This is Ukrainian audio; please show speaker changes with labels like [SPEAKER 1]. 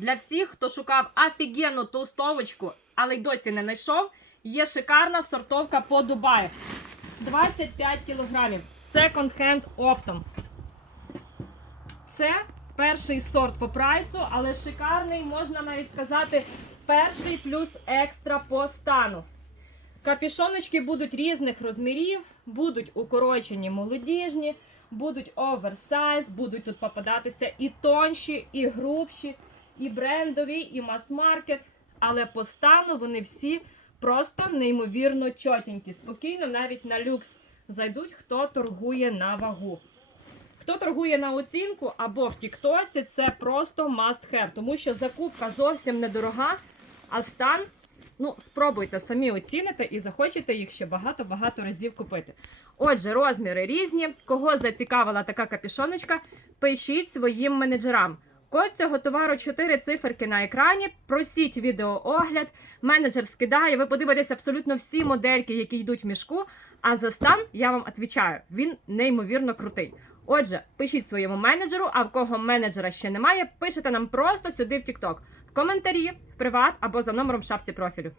[SPEAKER 1] Для всіх, хто шукав офігенну толстовочку, але й досі не знайшов, є шикарна сортовка по Дубаю. 25 кілограмів. Second-hand оптом. Це перший сорт по прайсу, але шикарний, можна навіть сказати, перший плюс екстра по стану. Капішоночки будуть різних розмірів, будуть укорочені молодіжні, будуть оверсайз, будуть тут попадатися і тонші, і грубші, і брендові, і мас-маркет. Але по стану вони всі просто неймовірно чотенькі. Спокійно навіть на люкс зайдуть, хто торгує на вагу. Хто торгує на оцінку або в Тіктоці, це просто must have, тому що закупка зовсім недорога, а стан, ну, спробуйте самі оціните і захочете їх ще багато-багато разів купити. Отже, розміри різні. Кого зацікавила така капішоночка, пишіть своїм менеджерам. Код цього товару 4 циферки на екрані. Просіть відеоогляд. Менеджер скидає. Ви подивитесь абсолютно всі модельки, які йдуть в мішку. А за стан я вам відповідаю, він неймовірно крутий. Отже, пишіть своєму менеджеру, а в кого менеджера ще немає, пишете нам просто сюди в TikTok. в коментарі, в приват або за номером в шапці профілю.